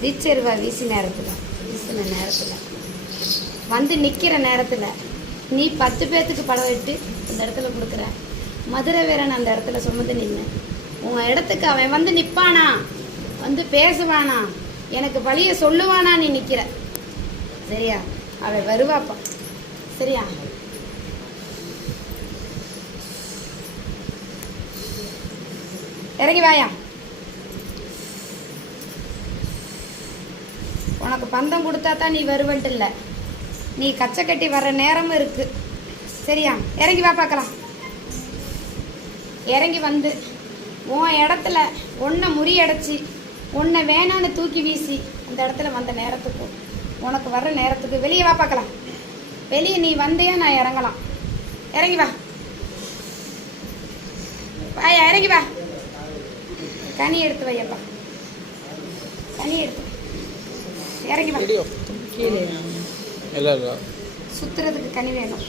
வீச்சிருவா வீசின நேரத்தில் வந்து நிற்கிற நேரத்தில் நீ 10 பேர்த்துக்கு படம் விட்டு அந்த இடத்துல கொடுக்குற. மதுரை வீரன் அந்த இடத்துல சுமந்து நின்று உன் இடத்துக்கு அவன் வந்து நிற்பானா, வந்து பேசுவானா, எனக்கு வழியை சொல்லுவானா, நீ நிற்கிற. சரியா? அவன் வருவாப்பா. சரியா? இறங்கி வாயா. உனக்கு பந்தம் கொடுத்தா தான் நீ வருவன்ட்டு இல்லை, நீ கச்சை கட்டி வர்ற நேரமும் இருக்கு. சரியா? இறங்கி வா பார்க்கலாம். இறங்கி வந்து உன் இடத்துல உன்னை முறியடைச்சி உன்னை வேணான்னு தூக்கி வீசி அந்த இடத்துல வந்த நேரத்துக்கு உனக்கு வர்ற நேரத்துக்கு வெளியே வா பார்க்கலாம். வெளியே நீ வந்தையா நான் இறங்கலாம். இறங்கி வா. வாயா, இறங்கி வா. கனி எடுத்து வையப்பா, கனி எடுத்து இறங்கி வா. சுத்துறதுக்கு கனி வேணும்.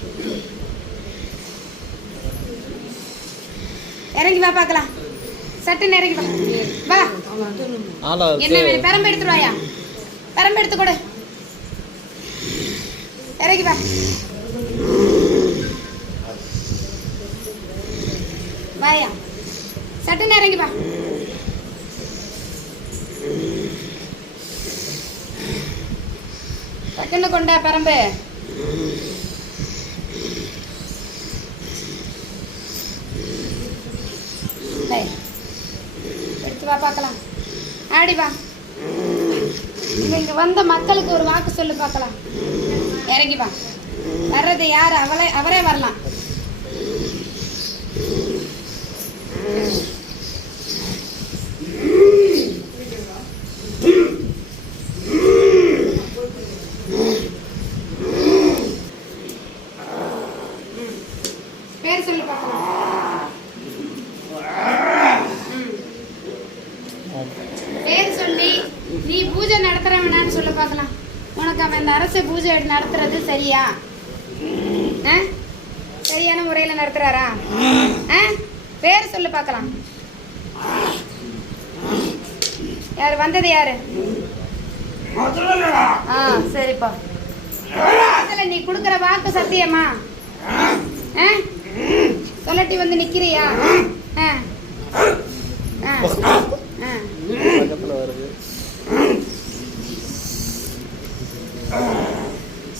இறங்கி வா பார்க்கலாம். சட்டுன்னு இறங்கி வா. வா. என்ன வேணும்? பெரம்பு எடுத்துருவாயா, பெரம்பு எடுத்து கொடு. இறங்கி வா. வாயா, சட்டுன்னு இறங்கி வா. டக்குன்னு கொண்டா பெரம்பு. எடுத்து வா பார்க்கலாம். ஆடி வா. இங்க வந்த மக்களுக்கு ஒரு வாக்கு சொல்லு பார்க்கலாம். இறங்கி வா. வர்றது யாரு? அவரே வரலாம். பேர் சொல்லி பார்க்கலாம். பேர் சொல்லி நீ பூஜை நடத்துறவனான்னு சொல்ல பார்க்கலாம். உனக்கு அவன் இந்த அரசு பூஜை நடத்துறது சரியா? சரியான முறையில் நடத்துறாரா? பேர் சொல்லி பார்க்கலாம். யாரு வந்தது? யாரு? சரிப்பா. நீ கொடுக்குற வாக்கு சத்தியமா? சொல்லட்டி வந்து நிக்கிறியா?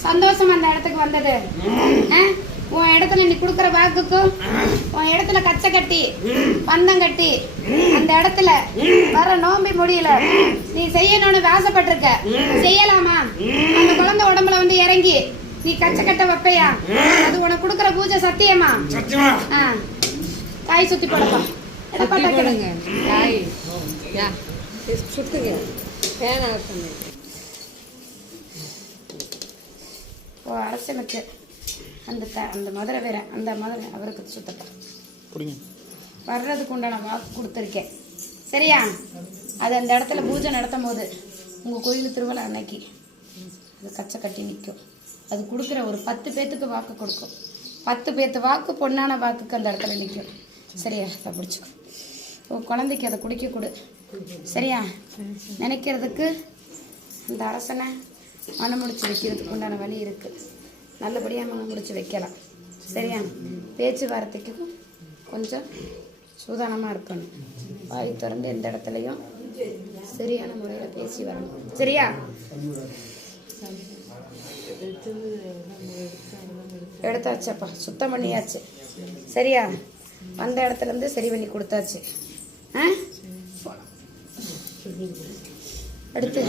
சந்தோஷம் அந்த இடத்துக்கு வந்தது. உன் இடத்துல நீ கொடுக்குற வாக்குக்கும் உன் இடத்துல கச்சை கட்டி பந்தம் கட்டி அந்த இடத்துல வர நோம்பி முடியல நீ செய்யணும்னு ஆசைப்பட்டிருக்க. செய்யலாமா? அந்த குழந்தை உடம்புல வந்து இறங்கி நீ கச்சை கட்ட வைப்பையா? அது உனக்கு கொடுக்குற பூஜை சத்தியமா? காய் சுத்தி போடப்பா. அரசனுக்கு அந்த மதுரை வேற அந்த மதுரை அவருக்கு சுத்தப்பா வர்றதுக்கு உண்டான வாக்கு கொடுத்துருக்கேன். சரியா? அது அந்த இடத்துல பூஜை நடத்தும் போது உங்கள் கோயில் திருவிழா அன்னைக்கு அது கச்சை கட்டி நிற்கும். அது கொடுக்குற ஒரு 10 பேத்துக்கு வாக்கு கொடுக்கும். 10 பேத்து வாக்கு பொண்ணான வாக்குக்கு அந்த இடத்துல நிற்கும். சரியா? அதை பிடிச்சிக்கோ. உன் குழந்தைக்கு அதை குடிக்க கொடு. சரியா? நினைக்கிறதுக்கு இந்த அரசனை மனம் முடிச்சு வைக்கிறதுக்கு உண்டான வழி இருக்குது. நல்லபடியாக மனம் முடிச்சு வைக்கலாம். சரியா? பேச்சுவார்த்தைக்கும் கொஞ்சம் சூதானமாக இருக்கணும். வாய் திறந்து எந்த இடத்துலையும் சரியான முறையில் பேசி வரணும். சரியா? எடுத்தாச்சப்பா, சுத்தம் பண்ணியாச்சு. சரியா? வந்த இடத்துலேருந்து சரி பண்ணி கொடுத்தாச்சு. அடுத்து